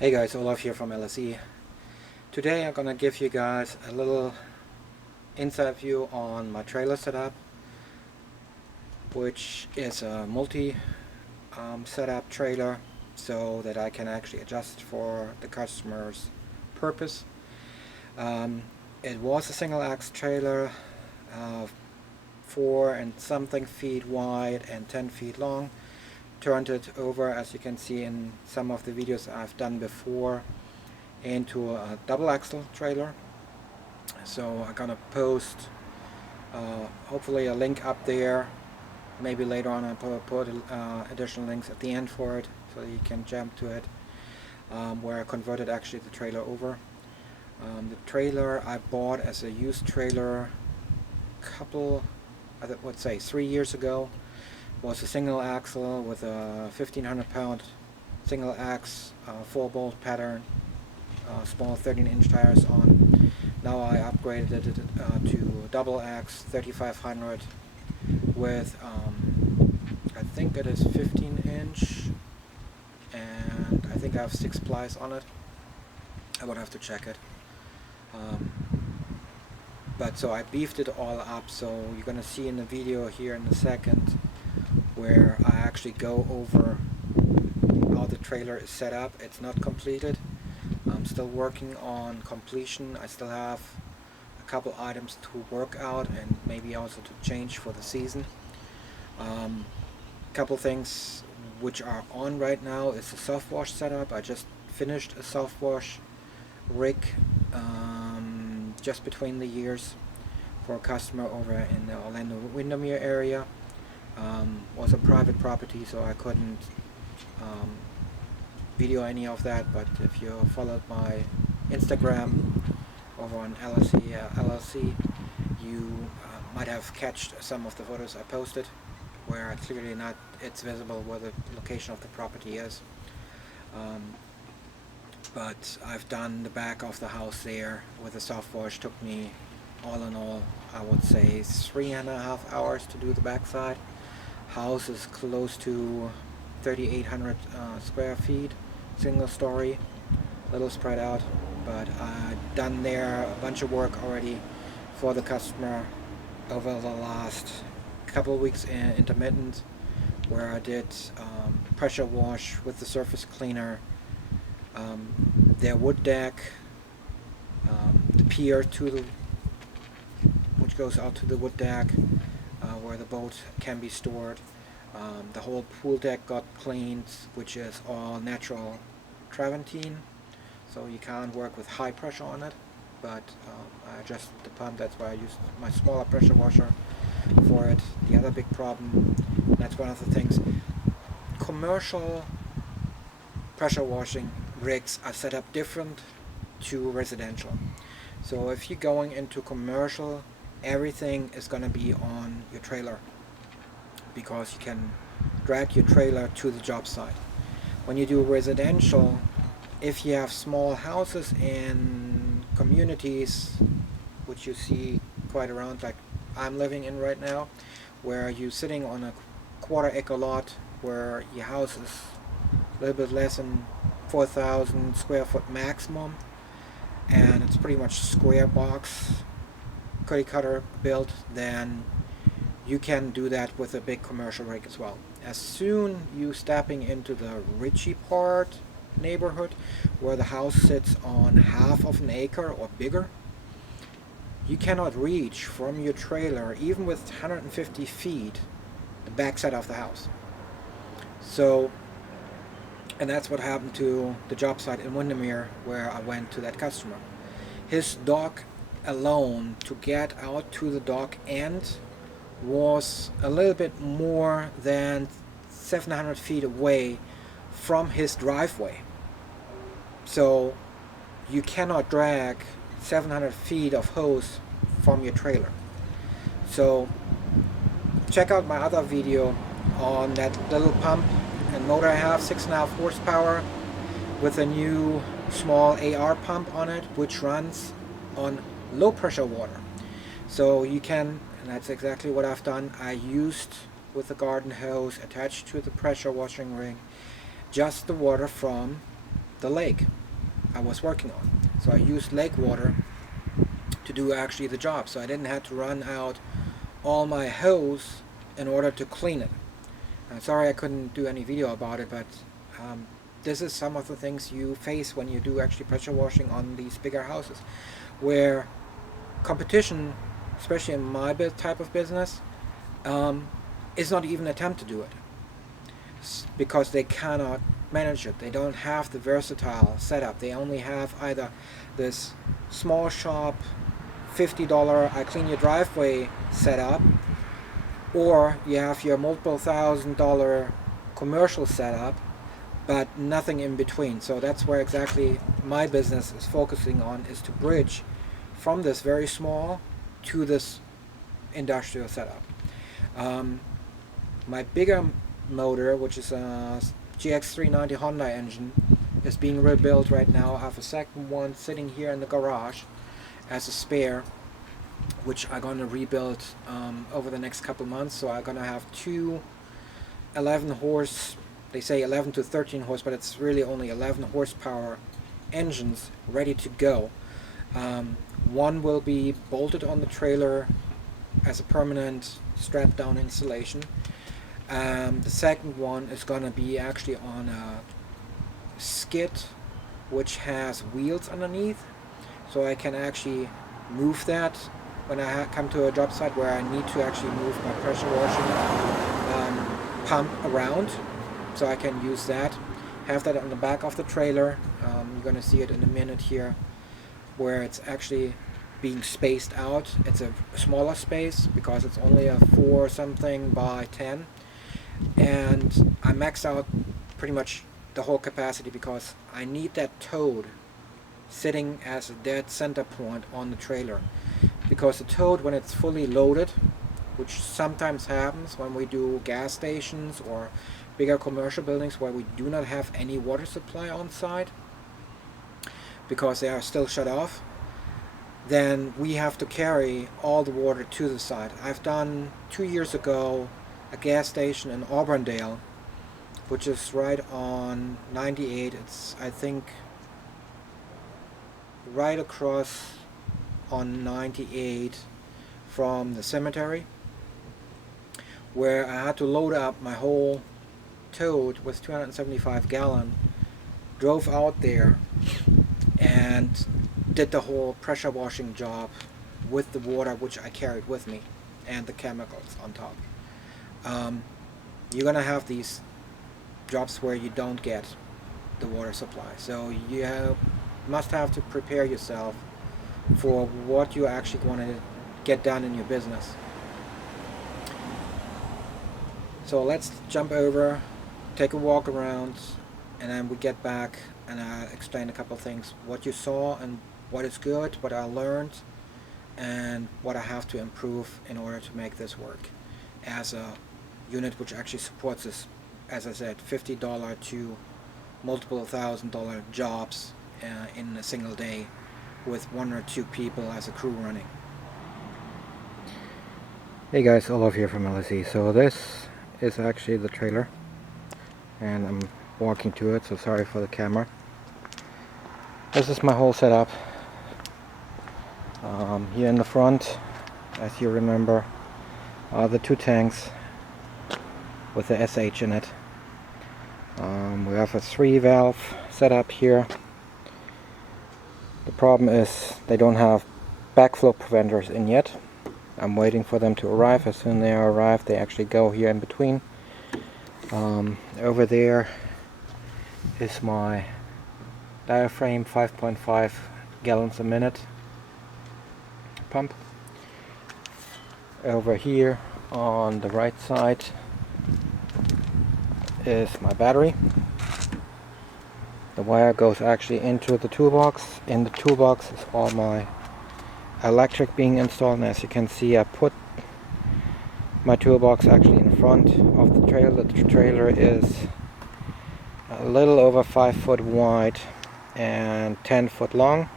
Hey guys, Olaf here from LSE. Today I'm gonna give you guys a little inside view on my trailer setup, which is a multi setup trailer so that I can actually adjust for the customer's purpose. Um, it was a single axe trailer, 4 and something feet wide and 10 feet long. Turned it over, as you can see in some of the videos I've done before, into a double axle trailer. So I'm gonna post hopefully a link up there. Maybe later on I'll put additional links at the end for it so you can jump to it, where I converted actually the trailer over. The trailer I bought as a used trailer I would say 3 years ago. Was a single axle with a 1,500-pound single axe, 4-bolt pattern, small 13-inch tires on. Now I upgraded it to double axe 3,500 with I think it is 15-inch, and I think I have 6 plies on it. I would have to check it. But so I beefed it all up, so you're gonna see in the video here in a second where I actually go over how the trailer is set up. It's not completed. I'm still working on completion. I still have a couple items to work out and maybe also to change for the season. Couple things which are on right now is a soft wash setup. I just finished a soft wash rig just between the years for a customer over in the Orlando Windermere area. Was a private property, so I couldn't video any of that, but if you followed my Instagram over on LSE, you might have catched some of the photos I posted where clearly not it's visible where the location of the property is. But I've done the back of the house there with a soft wash. Took me all in all, I would say 3.5 hours to do the backside. House is close to 3,800 square feet, single story, little spread out, but I've done there a bunch of work already for the customer over the last couple of weeks in intermittent, where I did pressure wash with the surface cleaner, their wood deck, the pier which goes out to the wood deck, where the boat can be stored. The whole pool deck got cleaned, which is all natural travertine, so you can't work with high pressure on it, but I adjusted the pump. That's why I used my smaller pressure washer for it. The other big problem, that's one of the things, commercial pressure washing rigs are set up different to residential. So if you're going into commercial, everything is going to be on your trailer, because you can drag your trailer to the job site. When you do residential, if you have small houses in communities, which you see quite around, like I'm living in right now, where you're sitting on a quarter-acre lot where your house is a little bit less than 4,000 square foot maximum, and it's pretty much square box, cookie cutter built, then you can do that with a big commercial rig as well. As soon you stepping into the Ritchie part neighborhood, where the house sits on half of an acre or bigger, you cannot reach from your trailer, even with 150 feet, the backside of the house. So, and that's what happened to the job site in Windermere where I went to that customer. His dock alone, to get out to the dock end, was a little bit more than 700 feet away from his driveway. So you cannot drag 700 feet of hose from your trailer. So check out my other video on that little pump and motor I have, 6.5 horsepower, with a new small AR pump on it, which runs on low pressure water. So you can, and that's exactly what I've done. I used, with the garden hose attached to the pressure washing ring, just the water from the lake I was working on. So I used lake water to do actually the job. So I didn't have to run out all my hose in order to clean it. Sorry I couldn't do any video about it, but this is some of the things you face when you do actually pressure washing on these bigger houses, where competition, especially in my type of business, is not even attempt to do it, because they cannot manage it. They don't have the versatile setup. They only have either this small shop $50 I clean your driveway setup, or you have your multiple $1,000 commercial setup, but nothing in between. So that's where exactly my business is focusing on, is to bridge from this very small to this industrial setup. My bigger motor, which is a GX390 Honda engine, is being rebuilt right now. I have a second one sitting here in the garage as a spare, which I'm going to rebuild over the next couple months. So I'm going to have two 11 horse, they say 11 to 13 horse, but it's really only 11 horsepower engines ready to go. One will be bolted on the trailer as a permanent strap down installation. The second one is going to be actually on a skid which has wheels underneath, so I can actually move that when I come to a job site where I need to actually move my pressure washing pump around, so I can use that. Have that on the back of the trailer. You're going to see it in a minute here, where it's actually being spaced out. It's a smaller space because it's only a 4 something by 10, and I maxed out pretty much the whole capacity because I need that toad sitting as a dead center point on the trailer, because the toad, when it's fully loaded, which sometimes happens when we do gas stations or bigger commercial buildings where we do not have any water supply on site because they are still shut off, then we have to carry all the water to the site. I've done 2 years ago a gas station in Auburndale, which is right on 98. It's, I think, right across on 98 from the cemetery, where I had to load up my whole toad with 275 gallon, drove out there and did the whole pressure washing job with the water which I carried with me and the chemicals on top. You're gonna have these jobs where you don't get the water supply, so you must have to prepare yourself for what you actually want to get done in your business. So let's jump over, take a walk around, and then we get back and I explain a couple things, what you saw and what is good, what I learned, and what I have to improve in order to make this work as a unit which actually supports this, as I said, $50 to multiple $1,000 jobs in a single day with 1 or 2 people as a crew running. Hey guys, Olaf here from LSE. So this is actually the trailer and I'm walking to it, so sorry for the camera. This is my whole setup. Here in the front, as you remember, are the 2 tanks with the SH in it. We have a 3 valve setup here. The problem is they don't have backflow preventers in yet. I'm waiting for them to arrive. As soon as they arrive, they actually go here in between. Over there is my diaphragm 5.5 gallons a minute pump. Over here on the right side is my battery. The wire goes actually into the toolbox. In the toolbox is all my electric being installed, and as you can see, I put my toolbox actually in front of the trailer. The trailer is a little over 5 foot wide and 10 foot long.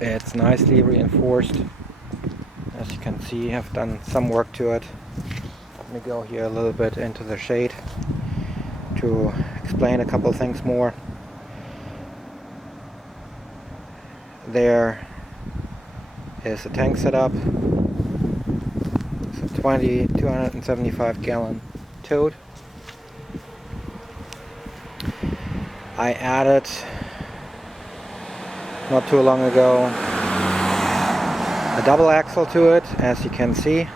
It's nicely reinforced. As you can see, I've done some work to it. Let me go here a little bit into the shade to explain a couple things more. there is the tank setup. It's a 275 gallon tote. I added not too long ago a double axle to it, as you can see.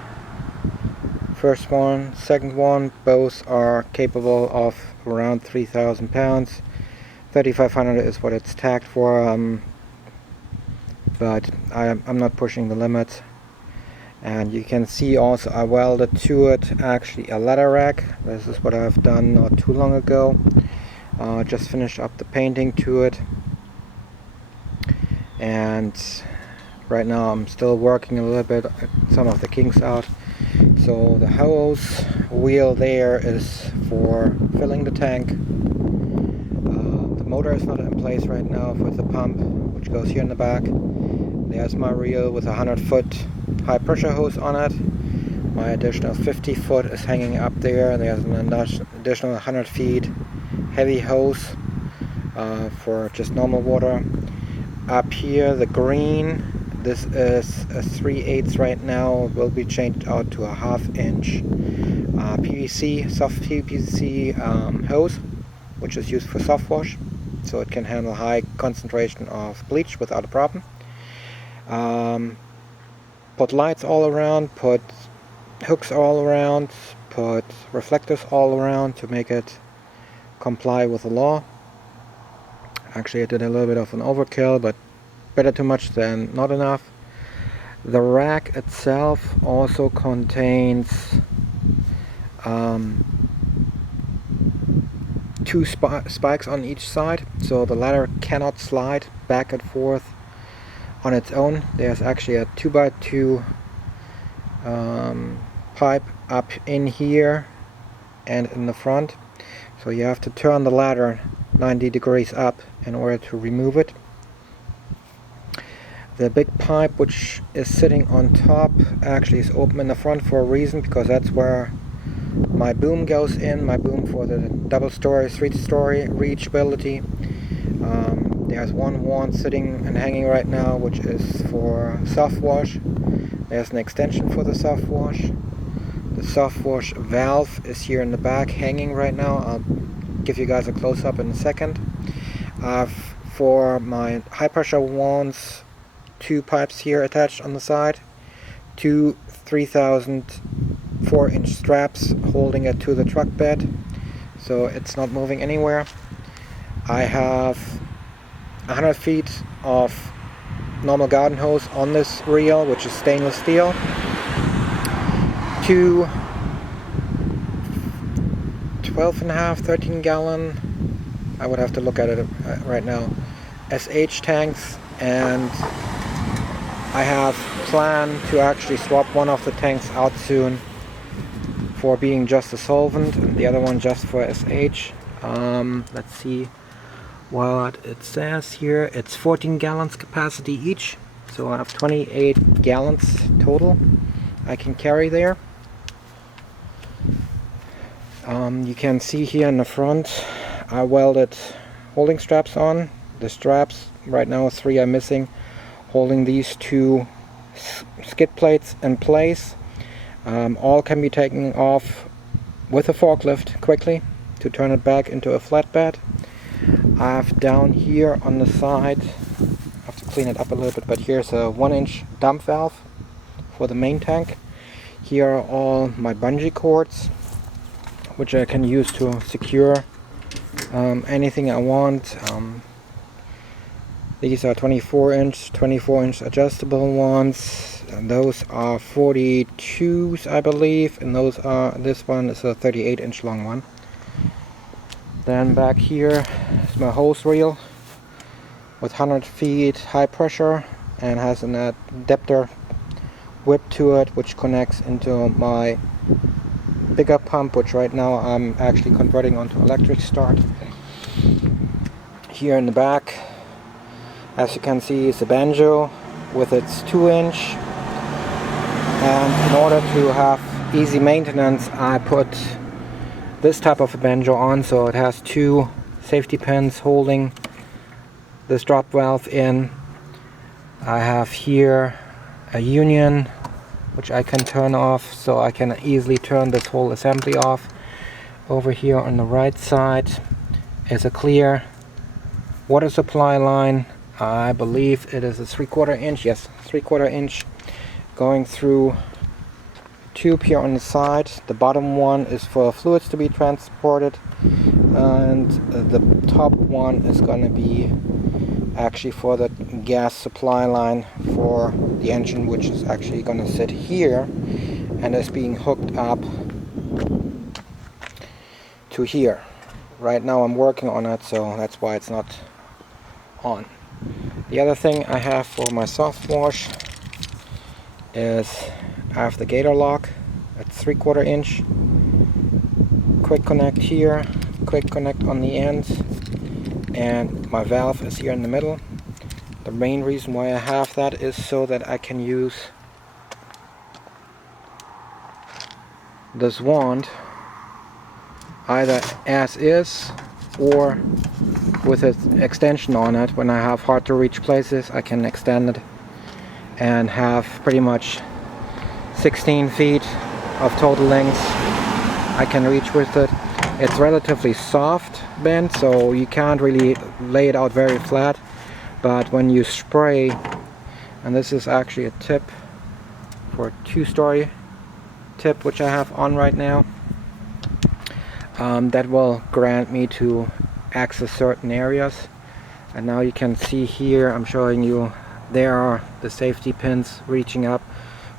First one, second one, both are capable of around 3,000 pounds. 3,500 is what it's tagged for, but I'm not pushing the limit. And you can see also I welded to it actually a ladder rack. This is what I've done not too long ago. Just finished up the painting to it, and right now I'm still working a little bit some of the kinks out. So the hose wheel there is for filling the tank. The motor is not in place right now with the pump, which goes here in the back. There's my reel with a 100-foot high pressure hose on it. My additional 50-foot is hanging up there. There's an additional 100 feet heavy hose for just normal water. Up here, the green, this is a 3/8 right now, will be changed out to a 1/2 inch PVC, soft PVC hose, which is used for soft wash, so it can handle high concentration of bleach without a problem. Put lights all around, put hooks all around, put reflectors all around to make it comply with the law. Actually, I did a little bit of an overkill, but better too much than not enough. The rack itself also contains two spikes on each side, so the ladder cannot slide back and forth on its own. There's actually a 2x2 pipe up in here and in the front, so you have to turn the ladder 90 degrees up in order to remove it. The big pipe, which is sitting on top, actually is open in the front for a reason, because that's where my boom goes in, my boom for the double-story, 3-story reachability. There's one wand sitting and hanging right now, which is for soft wash. There's an extension for the soft wash. The soft wash valve is here in the back hanging right now. I'll give you guys a close-up in a second. For my high pressure wands, 2 pipes here attached on the side, 2 3,000 4-inch straps holding it to the truck bed, so it's not moving anywhere. I have 100 feet of normal garden hose on this reel, which is stainless steel. 2 12.5, 13 gallon, I would have to look at it right now, SH tanks, and I have planned to actually swap one of the tanks out soon for being just a solvent and the other one just for SH. Let's see what it says here. It's 14 gallons capacity each, so I have 28 gallons total I can carry there. You can see here in the front I welded holding straps on. The straps, right now 3 are missing, holding these 2 skid plates in place. All can be taken off with a forklift quickly to turn it back into a flatbed. I have down here on the side, I have to clean it up a little bit, but here's a 1-inch dump valve for the main tank. Here are all my bungee cords, which I can use to secure anything I want. These are 24-inch adjustable ones, and those are 42s, I believe, and this one is a 38-inch long one. Then back here is my hose reel with 100 feet high pressure and has an adapter whip to it, which connects into my bigger pump, which right now I'm actually converting onto electric start. Here in the back, as you can see, is a banjo with its 2-inch, and in order to have easy maintenance I put this type of a banjo on, so it has 2 safety pins holding this drop valve in. I have here a union which I can turn off, so I can easily turn this whole assembly off. Over here on the right side is a clear water supply line. I believe it is a 3/4 inch, yes, 3/4 inch, going through tube here on the side. The bottom one is for fluids to be transported, and the top one is going to be actually for the gas supply line for the engine, which is actually going to sit here and is being hooked up to here. Right now I'm working on it, so that's why it's not on. The other thing I have for my soft wash is I have the gator lock at 3/4 inch. Quick connect here, quick connect on the end, and my valve is here in the middle. The main reason why I have that is so that I can use this wand either as is or with its extension on it. When I have hard to reach places, I can extend it and have pretty much 16 feet of total length I can reach with it. It's relatively soft bend, so you can't really lay it out very flat, but when you spray, and this is actually a tip for a 2-story tip which I have on right now, that will grant me to access certain areas. And now you can see here, I'm showing you, there are the safety pins reaching up,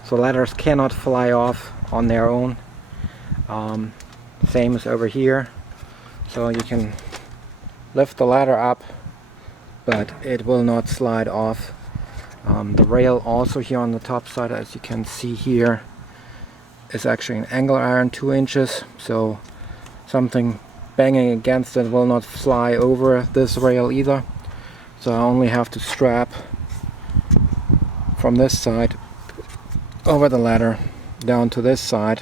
so ladders cannot fly off on their own. Same as over here, so you can lift the ladder up, but it will not slide off. The rail also here on the top side, as you can see here, is actually an angle iron 2 inches, so something banging against it will not fly over this rail either. So I only have to strap from this side over the ladder down to this side.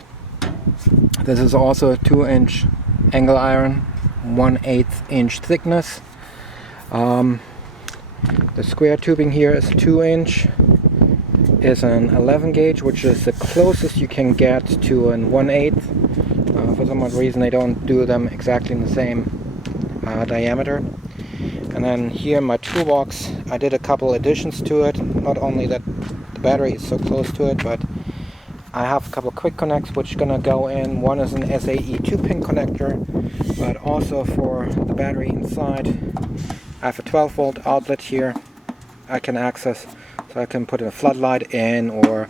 This is also a 2-inch angle iron, 1/8 inch thickness. The square tubing here is 2 inch, is an 11 gauge, which is the closest you can get to an 1/8. For some odd reason they don't do them exactly in the same diameter. And then here in my toolbox I did a couple additions to it. Not only that the battery is so close to it, but I have a couple quick connects which are gonna go in. One is an SAE 2-pin connector, but also for the battery inside I have a 12-volt outlet here I can access, so I can put a floodlight in or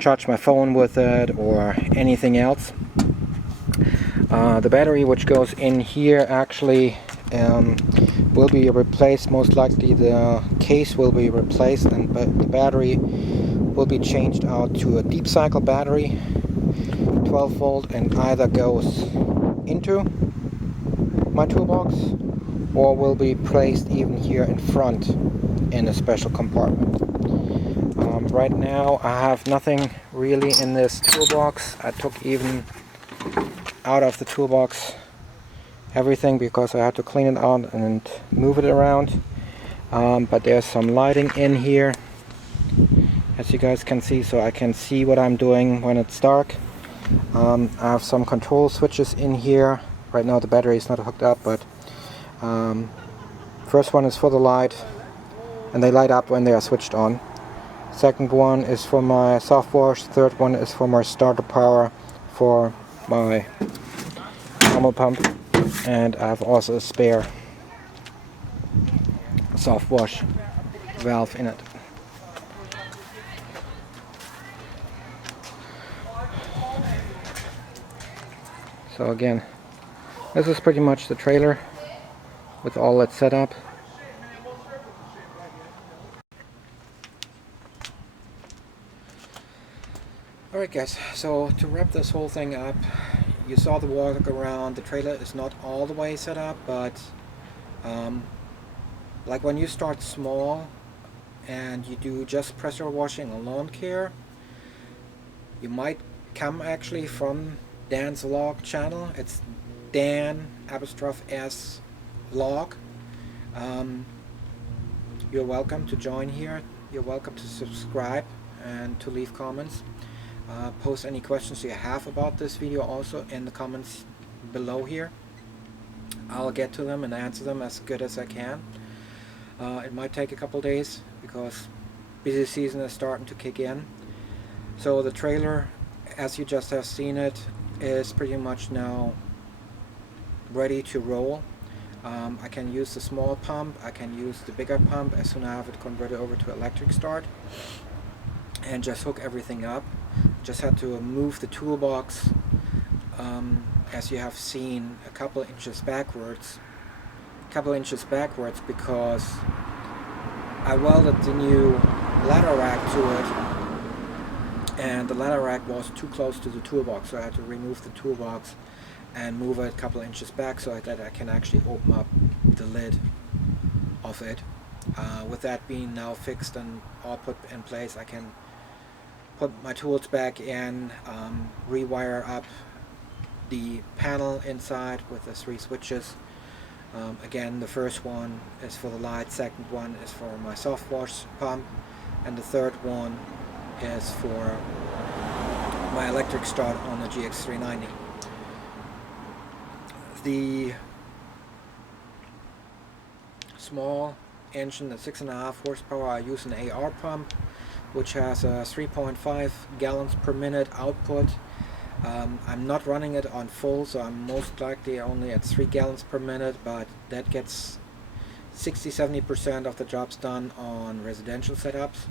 charge my phone with it or anything else. The battery which goes in here actually will be replaced. Most likely the case will be replaced, and the battery will be changed out to a deep cycle battery, 12 volt, and either goes into my toolbox or will be placed even here in front in a special compartment. Right now I have nothing really in this toolbox. I took even out of the toolbox everything because I had to clean it out and move it around. But there's some lighting in here, as you guys can see, so I can see what I'm doing when it's dark. I have some control switches in here. Right now the battery is not hooked up, but first one is for the light, and they light up when they are switched on. Second one is for my soft wash. Third one is for my starter power for my normal pump, and I have also a spare soft wash valve in it. So again, this is pretty much the trailer with all its setup. Alright guys, so to wrap this whole thing up, you saw the walk around. The trailer is not all the way set up, but like when you start small and you do just pressure washing and lawn care, you might come actually from Dan's Log channel. It's Dan_S Log. You're welcome to join here. you're welcome to subscribe and to leave comments. Post any questions you have about this video also in the comments below here. I'll get to them and answer them as good as I can. It might take a couple days because busy season is starting to kick in. So the trailer, as you just have seen it, is pretty much now ready to roll. I can use the small pump, I can use the bigger pump as soon as I have it converted over to electric start, and just hook everything up. Just had to move the toolbox, as you have seen, a couple inches backwards because I welded the new ladder rack to it, and the ladder rack was too close to the toolbox, so I had to remove the toolbox and move it a couple inches back so that I can actually open up the lid of it. With that being now fixed and all put in place, I can put my tools back in, rewire up the panel inside with the 3 switches. Again, the first one is for the light, second one is for my soft wash pump, and the third one is for my electric start on the GX390. The small engine, the 6.5 horsepower, I use an AR pump which has a 3.5 gallons per minute output. I'm not running it on full, so I'm most likely only at 3 gallons per minute, but that gets 60-70% of the jobs done on residential setups.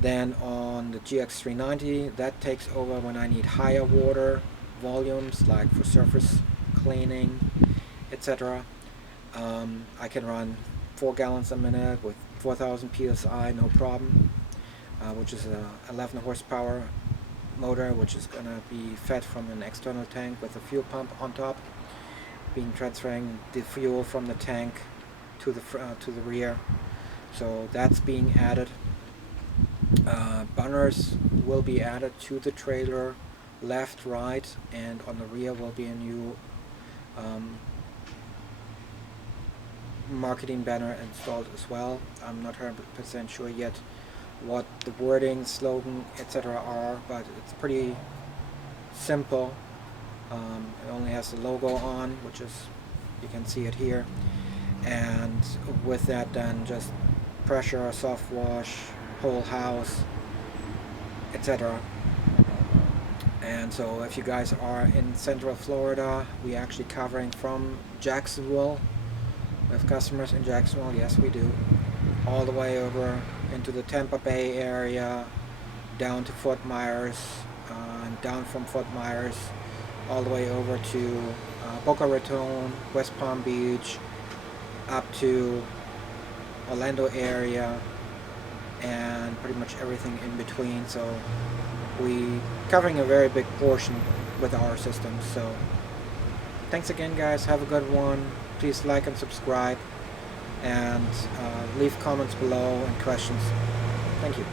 Then on the GX390, that takes over when I need higher water volumes, like for surface cleaning, etc. I can run 4 gallons a minute with 4,000 psi, no problem, which is a 11 horsepower motor, which is going to be fed from an external tank with a fuel pump on top, transferring the fuel from the tank to the rear. So that's being added. Burners will be added to the trailer, left, right, and on the rear will be a new marketing banner installed as well. I'm not 100% sure yet what the wording, slogan, etc. are, but it's pretty simple. It only has the logo on, which is, you can see it here, and with that then just pressure, soft wash, whole house, etc. And so if you guys are in Central Florida, we're actually covering from Jacksonville. We have customers in Jacksonville, yes we do, all the way over into the Tampa Bay area, down to Fort Myers, and down from Fort Myers all the way over to Boca Raton, West Palm Beach, up to Orlando area, and pretty much everything in between. So we covering a very big portion with our system. So thanks again guys, have a good one. Please like and subscribe, and leave comments below and questions. Thank you.